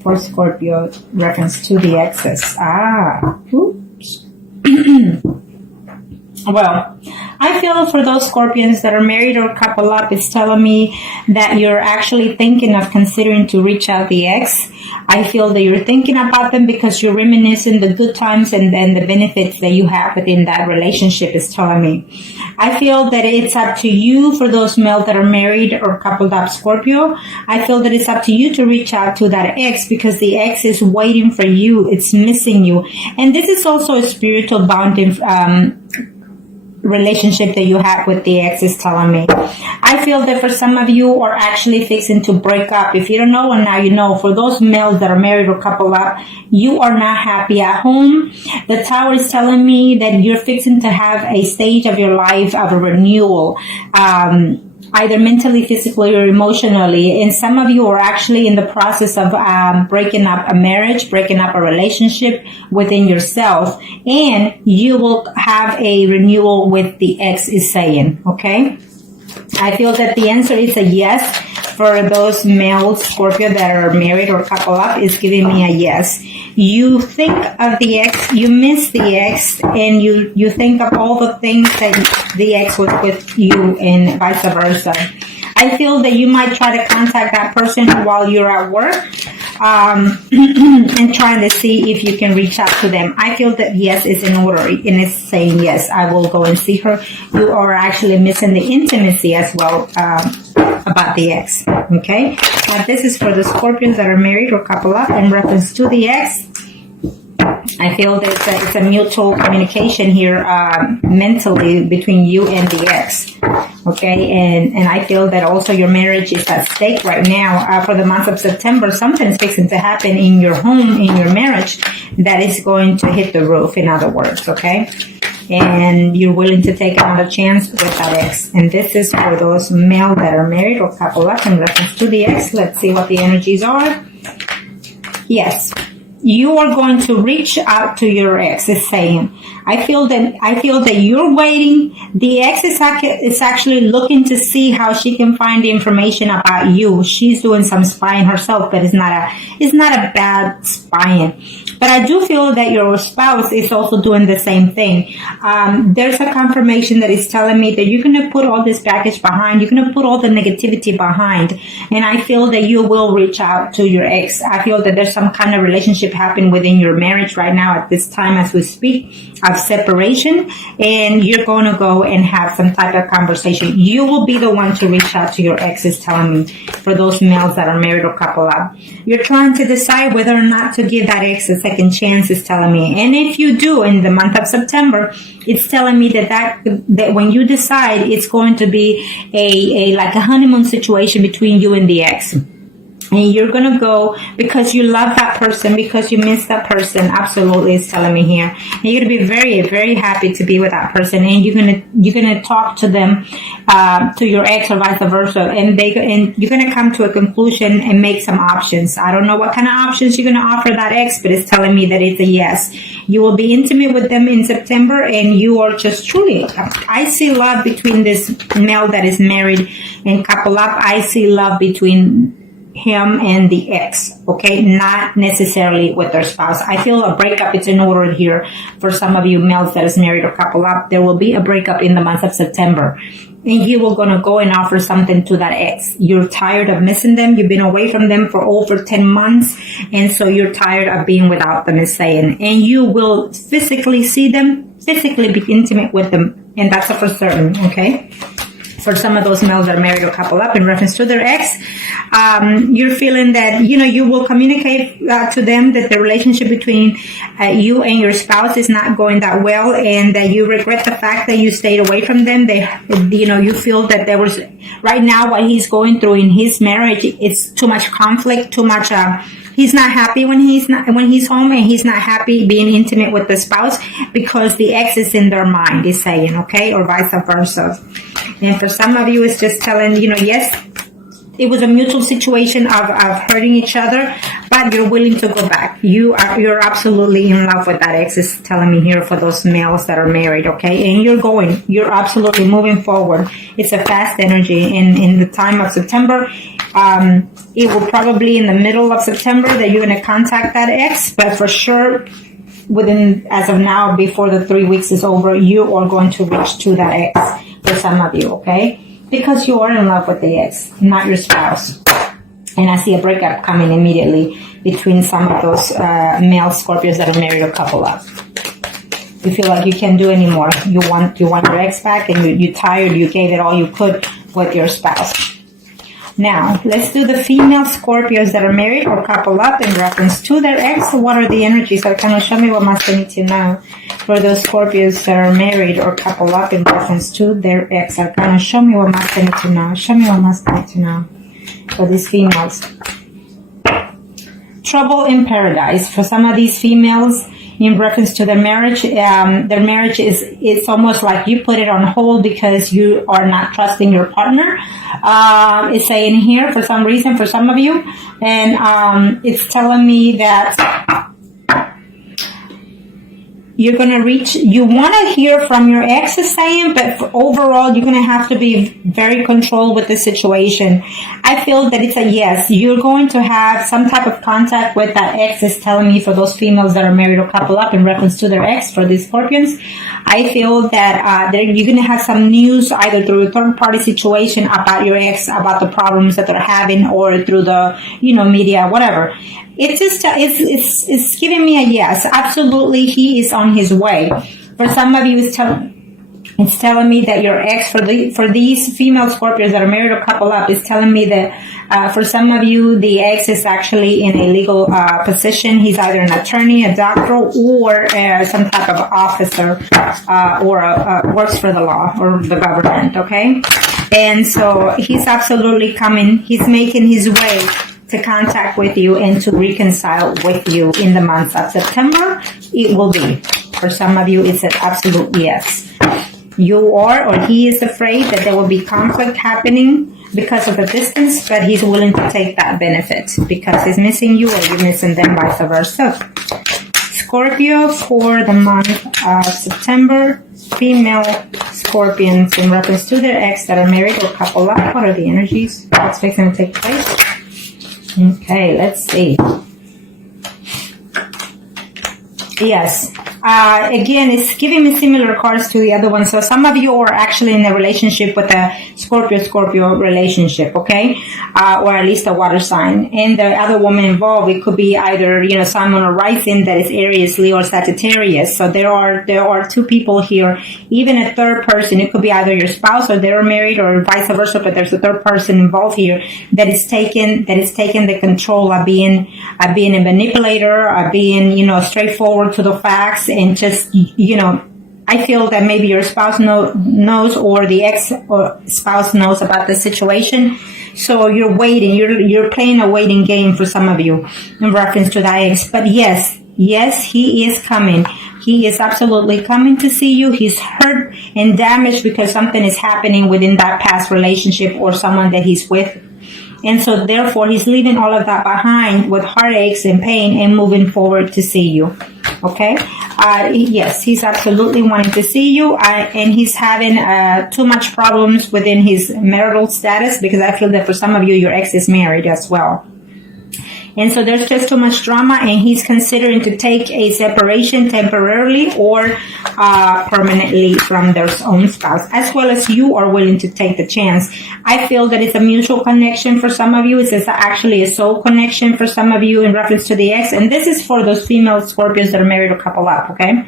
For Scorpio, reference to the exes. Oops. Well, I feel for those Scorpions that are married or couple up, it's telling me that you're actually thinking of considering to reach out the ex. I feel that you're thinking about them because you're reminiscing the good times and the benefits that you have within that relationship, is telling me. I feel that it's up to you for those males that are married or coupled up Scorpio. I feel that it's up to you to reach out to that ex because the ex is waiting for you. It's missing you. And this is also a spiritual bonding relationship that you have with the ex, is telling me. I feel that for some of you are actually fixing to break up. If you don't know, and now you know, for those males that are married or couple up, you are not happy at home. The Tower is telling me that you're fixing to have a stage of your life of a renewal, either mentally, physically, or emotionally. And some of you are actually in the process of breaking up a marriage, breaking up a relationship within yourself. And you will have a renewal with the ex, is saying, okay? I feel that the answer is a yes. For those male Scorpio that are married or couple up, is giving me a yes. You think of the ex, you miss the ex, and you think of all the things that the ex was with you, and vice versa. I feel that you might try to contact that person while you're at work, and trying to see if you can reach out to them. I feel that yes is in order, and it's saying yes, I will go and see her. You are actually missing the intimacy as well about the ex. Okay, but this is for the Scorpions that are married or couple up in reference to the ex. I feel that it's a mutual communication here mentally between you and the ex. Okay, and I feel that also your marriage is at stake right now. For the month of September, something's fixing to happen in your home, in your marriage, that is going to hit the roof, in other words, okay? And you're willing to take another chance with that ex. And this is for those male that are married or couple up in reference to the ex. Let's see what the energies are. Yes. You are going to reach out to your ex, is saying. I feel that you're waiting. The ex is actually looking to see how she can find the information about you. She's doing some spying herself, but it's not a bad spying. But I do feel that your spouse is also doing the same thing. There's a confirmation that is telling me that you're going to put all this baggage behind. You're going to put all the negativity behind. And I feel that you will reach out to your ex. I feel that there's some kind of relationship happening within your marriage right now at this time as we speak, of separation. And you're going to go and have some type of conversation. You will be the one to reach out to your ex, is telling me, for those males that are married or couple up. You're trying to decide whether or not to give that ex a second chance, is telling me. And if you do in the month of September, it's telling me that when you decide, it's going to be a like a honeymoon situation between you and the ex. And you're going to go because you love that person, because you miss that person. Absolutely, it's telling me here. And you're going to be very, very happy to be with that person. And you're going to talk to them, to your ex or vice versa. And you're going to come to a conclusion and make some options. I don't know what kind of options you're going to offer that ex, but it's telling me that it's a yes. You will be intimate with them in September, and you are just truly, I see love between this male that is married and couple up. I see love between him and the ex, okay, not necessarily with their spouse. I feel a breakup is in order here for some of you males that is married or couple up. There will be a breakup in the month of September, and you will gonna go and offer something to that ex. You're tired of missing them. You've been away from them for over 10 months, and so you're tired of being without them, is saying. And you will physically see them, physically be intimate with them, and that's for certain, okay? For some of those males that are married or couple up in reference to their ex, you're feeling that, you will communicate to them that the relationship between you and your spouse is not going that well, and that you regret the fact that you stayed away from them. You feel that there was, right now, what he's going through in his marriage, it's too much conflict, too much, he's not happy when he's home, and he's not happy being intimate with the spouse because the ex is in their mind, is saying, okay, or vice versa. And for some of you, it's just telling, yes, it was a mutual situation of hurting each other, but that you're willing to go back. You're absolutely in love with that ex, is telling me here for those males that are married, okay? And you're absolutely moving forward. It's a fast energy. In the time of September, it will probably in the middle of September that you're going to contact that ex, but for sure within, as of now, before the 3 weeks is over, you are going to reach to that ex for some of you, okay? Because you are in love with the ex, not your spouse. And I see a breakup coming immediately between some of those male Scorpios that are married or couple up. You feel like you can't do anymore. You want your ex back, and you're tired. You gave it all you could with your spouse. Now, let's do the female Scorpios that are married or couple up in reference to their ex. What are the energies? So kind of show me what must I need to know for those Scorpios that are married or couple up in reference to their ex. So kind of show me what must I need to know. Show me what must I need to know for these females. Trouble in paradise. For some of these females, in reference to their marriage is, it's almost like you put it on hold because you are not trusting your partner. It's saying here for some reason for some of you, and it's telling me that you're going to reach, you want to hear from your ex is saying, but overall you're going to have to be very controlled with the situation. I feel that it's a yes. You're going to have some type of contact with that ex, is telling me for those females that are married or couple up in reference to their ex. For these Scorpions, I feel that you're going to have some news either through a third party situation about your ex, about the problems that they're having, or through the media, whatever. It's just it's giving me a yes. Absolutely, he is on his way. For some of you, it's telling me that your ex, for these female Scorpios that are married or couple up, is telling me that for some of you, the ex is actually in a legal position. He's either an attorney, a doctor, or some type of officer, or works for the law or the government. Okay, and so he's absolutely coming. He's making his way to contact with you and to reconcile with you in the month of September. It will be. For some of you, it's an absolute yes. You are, or he is afraid that there will be conflict happening because of the distance, but he's willing to take that benefit because he's missing you or you're missing them, vice versa. Scorpio for the month of September, female Scorpions in reference to their ex that are married or couple up. What are the energies? What's fixing to take place? Okay, let's see. Yes. Again, it's giving me similar cards to the other one. So some of you are actually in a relationship with a Scorpio relationship, okay? Or at least a water sign. And the other woman involved, it could be either, Sun, Moon, or Rising that is Aries, Leo, or Sagittarius. So there are two people here. Even a third person, it could be either your spouse or they're married or vice versa, but there's a third person involved here that is taking the control of being a manipulator, of being, straightforward to the facts. And just, I feel that maybe your spouse knows or the ex or spouse knows about the situation. So you're waiting. You're playing a waiting game for some of you in reference to that ex. But yes, he is coming. He is absolutely coming to see you. He's hurt and damaged because something is happening within that past relationship or someone that he's with. And so therefore he's leaving all of that behind with heartaches and pain and moving forward to see you. Okay. Yes, he's absolutely wanting to see you, and he's having too much problems within his marital status, because I feel that for some of you, your ex is married as well. And so there's just too much drama, and he's considering to take a separation temporarily or permanently from their own spouse, as well as you are willing to take the chance. I feel that it's a mutual connection for some of you. It's actually a soul connection for some of you in reference to the ex. And this is for those female Scorpios that are married or couple up, okay?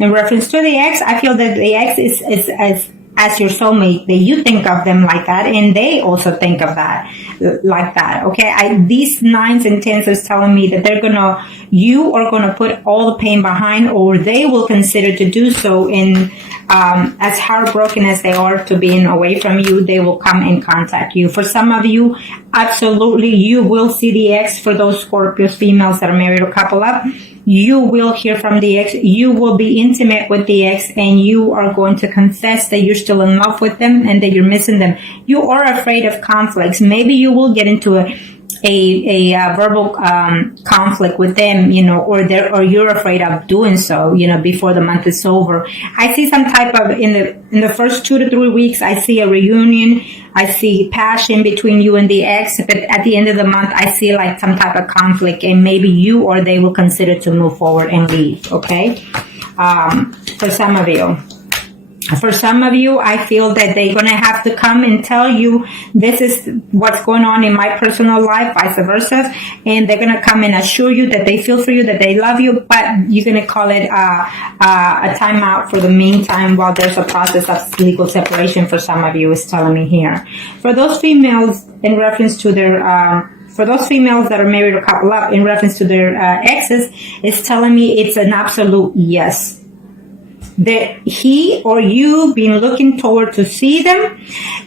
In reference to the ex, I feel that the ex is as your soulmate, that you think of them like that, and they also think of that like that. Okay, these 9s and 10s is telling me that you are gonna put all the pain behind, or they will consider to do so. In as heartbroken as they are to being away from you, they will come and contact you. For some of you, absolutely, you will see the ex. For those Scorpio females that are married or couple up, you will hear from the ex. You will be intimate with the ex, and you are going to confess that you're still in love with them and that you're missing them. You are afraid of conflicts. Maybe you will get into verbal conflict with them, or you're afraid of doing so, before the month is over. I see some type of, in the first 2 to 3 weeks, I see a reunion. I see passion between you and the ex, but at the end of the month, I see like some type of conflict, and maybe you or they will consider to move forward and leave, okay? For some of you. For some of you, I feel that they're going to have to come and tell you this is what's going on in my personal life, vice versa. And they're going to come and assure you that they feel for you, that they love you, but you're going to call it a timeout for the meantime while there's a process of legal separation for some of you, is telling me here. For those females, in reference to their... for those females that are married or couple up, in reference to their exes, it's telling me it's an absolute yes. That he or you been looking forward to see them,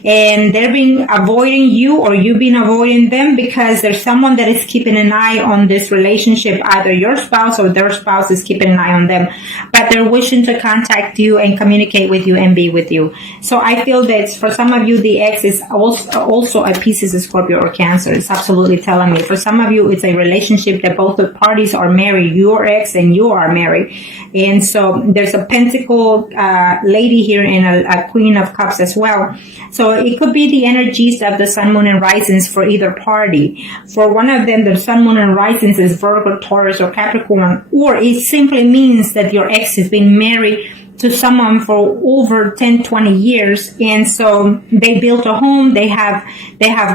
and they're been avoiding you, or you been avoiding them, because there's someone that is keeping an eye on this relationship. Either your spouse or their spouse is keeping an eye on them, but they're wishing to contact you and communicate with you and be with you. So I feel that for some of you, the ex is also a Pisces, a Scorpio, or Cancer. It's absolutely telling me. For some of you, it's a relationship that both the parties are married, your ex and you are married. And so there's a Pentacle lady here and a Queen of Cups as well. So it could be the energies of the Sun, Moon, and Risings for either party. For one of them, the Sun, Moon, and Risings is Virgo, Taurus, or Capricorn. Or it simply means that your ex has been married to someone for over 10, 20 years. And so they built a home, they have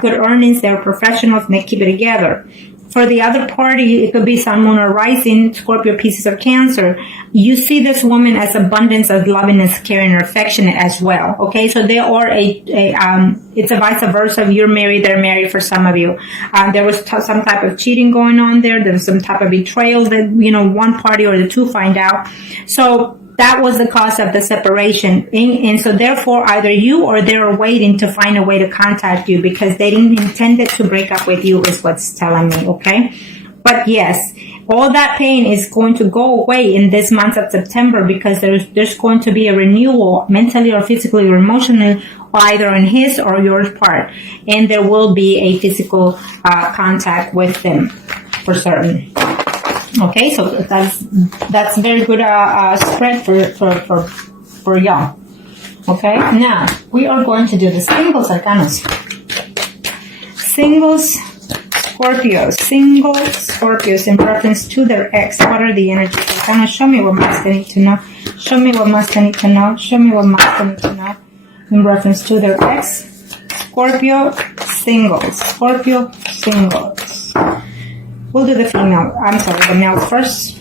good earnings, they're professionals, and they keep it together. For the other party, it could be Sun, Moon, or Rising, Scorpio, Pisces, or Cancer. You see this woman as abundance of lovingness, caring, or affectionate as well. Okay, so they are it's a vice versa. If you're married, they're married for some of you. There was some type of cheating going on there. There was some type of betrayal that, one party or the two find out. So that was the cause of the separation. And so therefore, either you or they're waiting to find a way to contact you, because they didn't intend it to break up with you, is what's telling me, okay? But yes, all that pain is going to go away in this month of September, because there's going to be a renewal, mentally or physically or emotionally, either on his or your part. And there will be a physical contact with them for certain. Okay, so that's very good spread for y'all. Okay, now we are going to do the singles arcanas. Singles Scorpios in reference to their ex. What are the energies? Arcana, show me what must they need to know. Show me what must they need to know. Show me what must they need to know in reference to their ex. Scorpio singles. We'll do the the males first.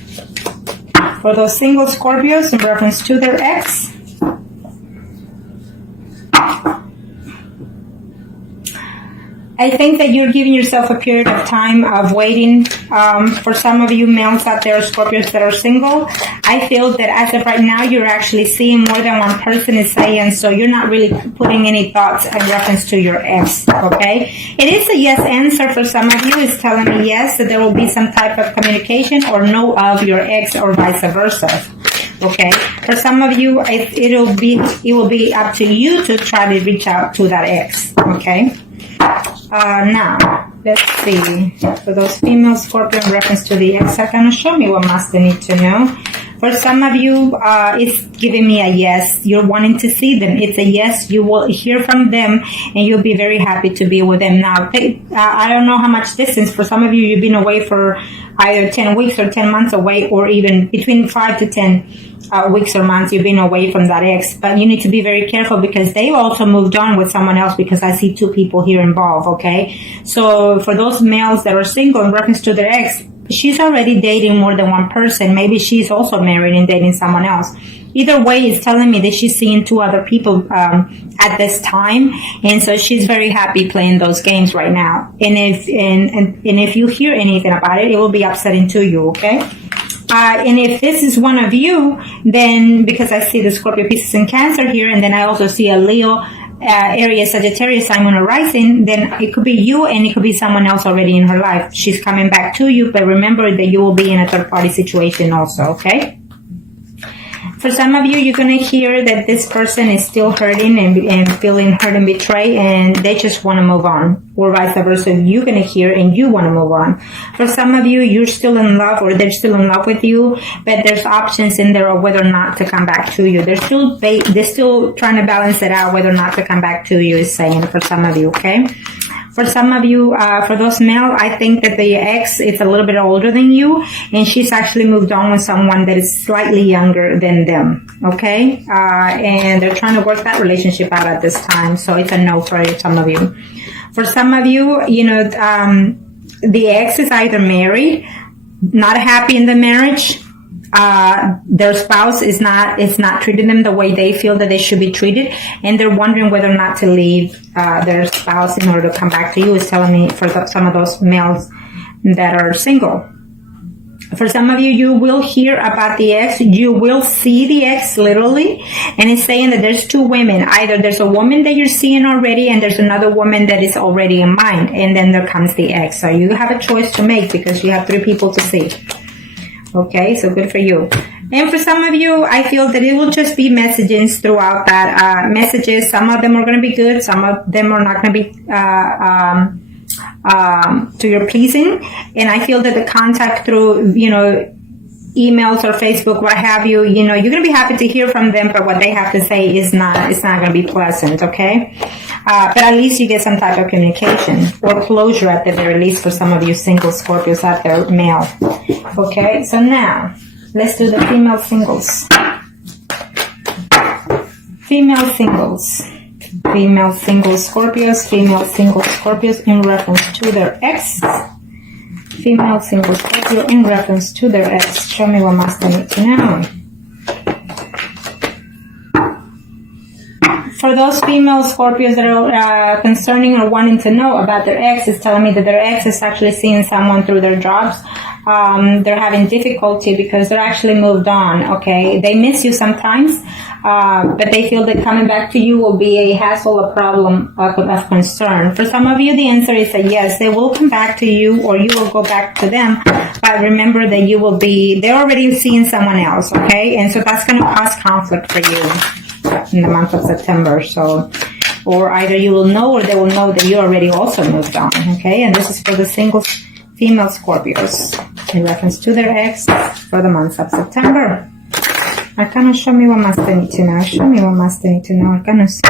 For those single Scorpios in reference to their ex. I think that you're giving yourself a period of time of waiting. For some of you males out there, Scorpios that are single, I feel that as of right now, you're actually seeing more than one person is saying, so you're not really putting any thoughts in reference to your ex, okay? It is a yes answer for some of you. It's telling me yes, that there will be some type of communication, or no of your ex, or vice versa. Okay, for some of you, it will be up to you to try to reach out to that ex, okay? Now, let's see. For those female Scorpio in reference to the ex, Arcana, show me what must they need to know. For some of you, it's giving me a yes. You're wanting to see them. It's a yes. You will hear from them, and you'll be very happy to be with them. Now, I don't know how much distance. For some of you, you've been away for either 10 weeks or 10 months away, or even between 5 to 10 weeks or months you've been away from that ex. But you need to be very careful, because they've also moved on with someone else, because I see two people here involved, okay? So for those males that are single in reference to their ex, she's already dating more than one person. Maybe she's also married and dating someone else. Either way, it's telling me that she's seeing two other people at this time, and so she's very happy playing those games right now. And if you hear anything about it, it will be upsetting to you, okay? And if this is one of you, then, because I see the Scorpio, Pisces, and Cancer here, and then I also see a Leo, Aries, Sagittarius, Sun, Moon, or Rising, then it could be you, and it could be someone else already in her life. She's coming back to you, but remember that you will be in a third-party situation also, okay? For some of you, you're going to hear that this person is still hurting and feeling hurt and betrayed, and they just want to move on, or vice versa. You're going to hear and you want to move on. For some of you, you're still in love, or they're still in love with you, but there's options in there of whether or not to come back to you. They're still trying to balance it out whether or not to come back to you, is saying for some of you, okay? For some of you, for those male, I think that the ex is a little bit older than you, and she's actually moved on with someone that is slightly younger than them, okay? And they're trying to work that relationship out at this time, so it's a no for some of you. For some of you, you know, the ex is either married, not happy in the marriage, their spouse is not treating them the way they feel that they should be treated, and they're wondering whether or not to leave their spouse in order to come back to you, is telling me for some of those males that are single. For some of you, you will hear about the ex. You will see the ex literally, and it's saying that there's two women. Either there's a woman that you're seeing already, and there's another woman that is already in mind, and then there comes the ex. So you have a choice to make because you have 3 people to see. Okay, so good for you. And for some of you, I feel that it will just be messages throughout that, messages. Some of them are going to be good. Some of them are not going to be to your pleasing. And I feel that the contact through, you know, emails or Facebook, what have you, you know, you're going to be happy to hear from them, but what they have to say is it's not going to be pleasant, okay? But at least you get some type of communication or closure at the very least for some of you single Scorpios out there, male. Okay, so now let's do the female singles. Female singles. Female single Scorpios. Female single Scorpios in reference to their ex. Female single Scorpio in reference to their ex. Show me what must I need to know. For those female Scorpios that are concerning or wanting to know about their ex, is telling me that their ex is actually seeing someone through their jobs. They're having difficulty because they're actually moved on, okay? They miss you sometimes, but they feel that coming back to you will be a hassle, a problem of concern. For some of you, the answer is a yes. They will come back to you or you will go back to them, but remember that they're already seeing someone else, okay? And so that's going to cause conflict for you in the month of September. So, or either you will know or they will know that you already also moved on, okay? And this is for the single female Scorpios in reference to their ex for the month of September. Arcana, show me what must I need to know. Show me what must I need to know, Arcanas.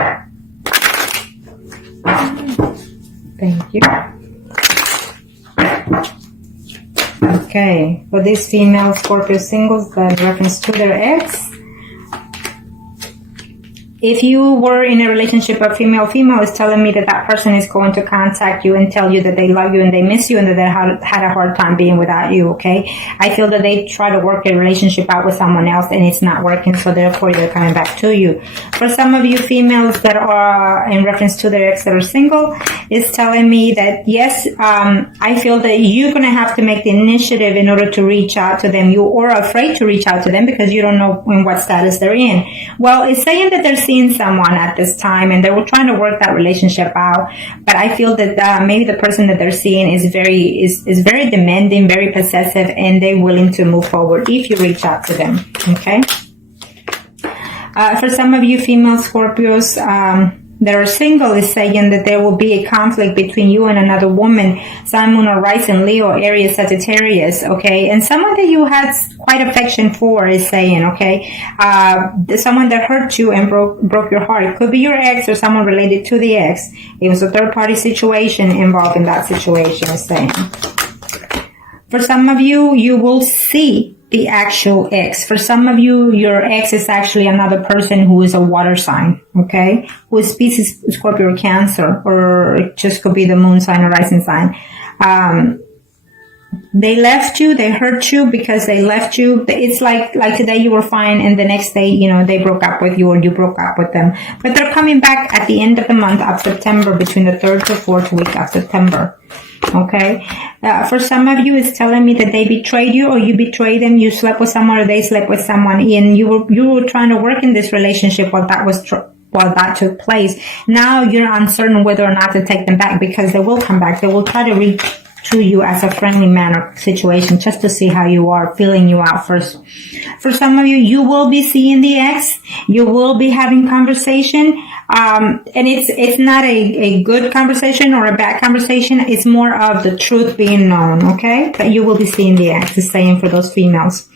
Thank you. Okay, for these female Scorpio singles in reference to their ex, if you were in a relationship of female-female, it's telling me that that person is going to contact you and tell you that they love you and they miss you and that they had a hard time being without you, okay? I feel that they try to work a relationship out with someone else and it's not working, so therefore they're coming back to you. For some of you females that are in reference to their ex that are single, it's telling me that, yes, I feel that you're going to have to make the initiative in order to reach out to them. You are afraid to reach out to them because you don't know in what status they're in. Well, it's saying that they're seeing someone at this time and they were trying to work that relationship out, but I feel that maybe the person that they're seeing is very demanding, very possessive, and they're willing to move forward if you reach out to them, okay? For some of you female Scorpios that are single, is saying that there will be a conflict between you and another woman, Sun, Moon, or Rising, Leo, Aries, Sagittarius, okay? And someone that you had quite affection for is saying, okay, someone that hurt you and broke your heart. It could be your ex or someone related to the ex. It was a third-party situation involved in that situation, is saying. For some of you, you will see the actual ex. For some of you, your ex is actually another person who is a water sign, okay? Who is Pisces, Scorpio, or Cancer, or it just could be the moon sign or rising sign. They left you, they hurt you because they left you. It's like today you were fine and the next day, you know, they broke up with you or you broke up with them. But they're coming back at the end of the month of September, between the 3rd to 4th week of September. Okay? For some of you, it's telling me that they betrayed you or you betrayed them. You slept with someone or they slept with someone and you were trying to work in this relationship while that took place. Now you're uncertain whether or not to take them back because they will come back. They will try to to you as a friendly manner situation, just to see how you are, feeling you out first. For some of you, you will be seeing the ex. You will be having conversation. And it's not a good conversation or a bad conversation. It's more of the truth being known, okay? But you will be seeing the ex. It's saying for those females,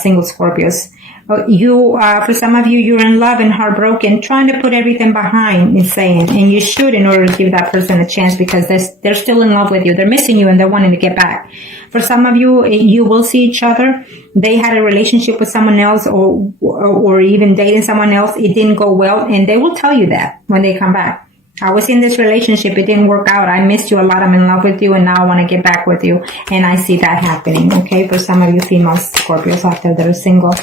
single Scorpios. For some of you, you're in love and heartbroken, trying to put everything behind, it's saying, and you should in order to give that person a chance because they're still in love with you. They're missing you and they're wanting to get back. For some of you, you will see each other. They had a relationship with someone else or even dating someone else. It didn't go well, and they will tell you that when they come back. I was in this relationship. It didn't work out. I missed you a lot. I'm in love with you, and now I want to get back with you. And I see that happening, okay, for some of you female Scorpios out there that are single.